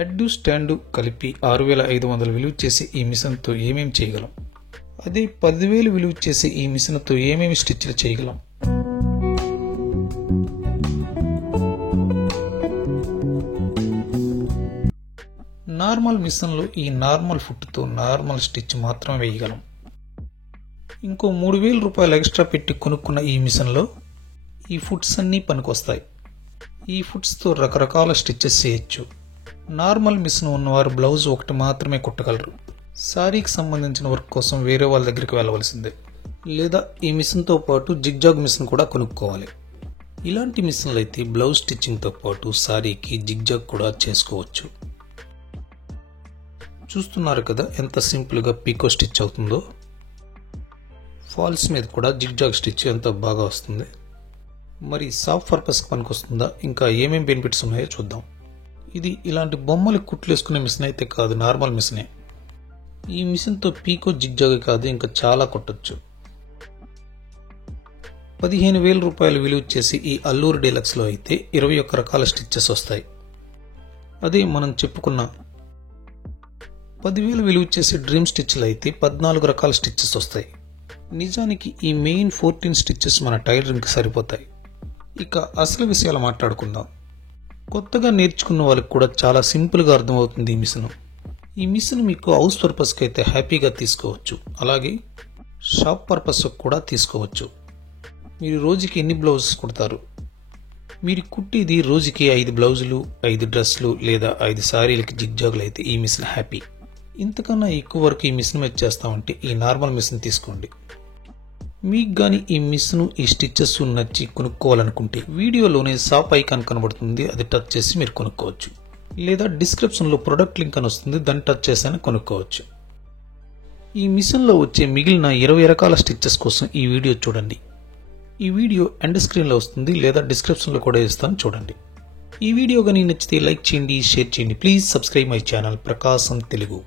Head stand కలిపి 6500 విలువ చేసే ఈ మిషన్తో ఏమేమి చేయగలం? అదే 10,000 విలువ చేసే ఈ మిషన్తో ఏమేమి స్టిచ్లు చేయగలం? నార్మల్ మిషన్లో ఈ నార్మల్ ఫుట్తో నార్మల్ స్టిచ్ మాత్రం వేయగలం. ఇంకో 3,000 రూపాయలు ఎక్స్ట్రా పెట్టి కొనుక్కున్న ఈ మిషన్లో ఈ ఫుట్స్ అన్నీ పనికొస్తాయి. ఈ ఫుట్స్తో రకరకాల స్టిచ్చెస్ చేయొచ్చు. నార్మల్ మిషన్ ఉన్నవారు బ్లౌజ్ ఒకటి మాత్రమే కుట్టగలరు. శారీకి సంబంధించిన వర్క్ కోసం వేరే వాళ్ళ దగ్గరికి వెళ్ళవలసిందే, లేదా ఈ మిషన్తో పాటు జిగ్జాగ్ మిషన్ కూడా కొనుక్కోవాలి. ఇలాంటి మిషన్లు అయితే బ్లౌజ్ స్టిచ్చింగ్తో పాటు శారీకి జిగ్జాగ్ కూడా చేసుకోవచ్చు. చూస్తున్నారు కదా ఎంత సింపుల్గా పీకో స్టిచ్ అవుతుందో. ఫాల్స్ మీద కూడా జిగ్జాగ్ స్టిచ్ ఎంత బాగా వస్తుంది. మరి సాఫ్ట్ పర్పస్కి పనికొస్తుందా, ఇంకా ఏమేమి బెనిఫిట్స్ ఉన్నాయో చూద్దాం. ఇది ఇలాంటి బొమ్మలు కుట్లేసుకునే మిషన్ అయితే కాదు, నార్మల్ మిషనే. ఈ మిషన్తో పీకో జిగ్జాగ్ కాదు ఇంకా చాలా కొట్టచ్చు. 15,000 రూపాయలు విలువ చేసి ఈ అల్లూరి డీలక్స్లో అయితే 21 రకాల స్టిచ్చెస్ వస్తాయి. అదే మనం చెప్పుకున్న 10,000 విలువ చేసే డ్రీమ్ స్టిచ్లు అయితే 14 రకాల స్టిచ్చెస్ వస్తాయి. నిజానికి ఈ మెయిన్ 14 స్టిచ్చెస్ మన టైలరింగ్కి సరిపోతాయి. ఇక అసలు విషయాలు మాట్లాడుకుందాం. కొత్తగా నేర్చుకున్న వాళ్ళకి కూడా చాలా సింపుల్గా అర్థమవుతుంది ఈ మిషన్. ఈ మిషన్ మీకు హౌస్ పర్పస్కి అయితే హ్యాపీగా తీసుకోవచ్చు, అలాగే షాప్ పర్పస్కి కూడా తీసుకోవచ్చు. మీరు రోజుకి ఎన్ని బ్లౌజెస్ కుడతారు? మీరు కుట్టేది రోజుకి 5 బ్లౌజులు, 5 డ్రెస్సులు లేదా 5 శారీలకి జిగ్జాగులు అయితే ఈ మిషన్ హ్యాపీ. ఇంతకన్నా ఎక్కువ వరకు ఈ మిషన్ మీద చేస్తామంటే ఈ నార్మల్ మిషన్ తీసుకోండి. మీకు కానీ ఈ మిషన్ ఈ స్టిచ్చెస్ నచ్చి కొనుక్కోవాలనుకుంటే వీడియోలోనే షాప్ ఐకాన్ కనబడుతుంది, అది టచ్ చేసి మీరు కొనుక్కోవచ్చు. లేదా డిస్క్రిప్షన్లో ప్రొడక్ట్ లింక్ అని వస్తుంది, దాన్ని టచ్ చేసి కొనుక్కోవచ్చు. ఈ మిషన్లో వచ్చే మిగిలిన 20 రకాల స్టిచ్చెస్ కోసం ఈ వీడియో చూడండి. ఈ వీడియో ఎండ్ స్క్రీన్లో వస్తుంది, లేదా డిస్క్రిప్షన్లో కూడా ఇస్తాను, చూడండి. ఈ వీడియో కానీ నచ్చితే లైక్ చేయండి, షేర్ చేయండి. Please subscribe my channel Prakasam Telugu.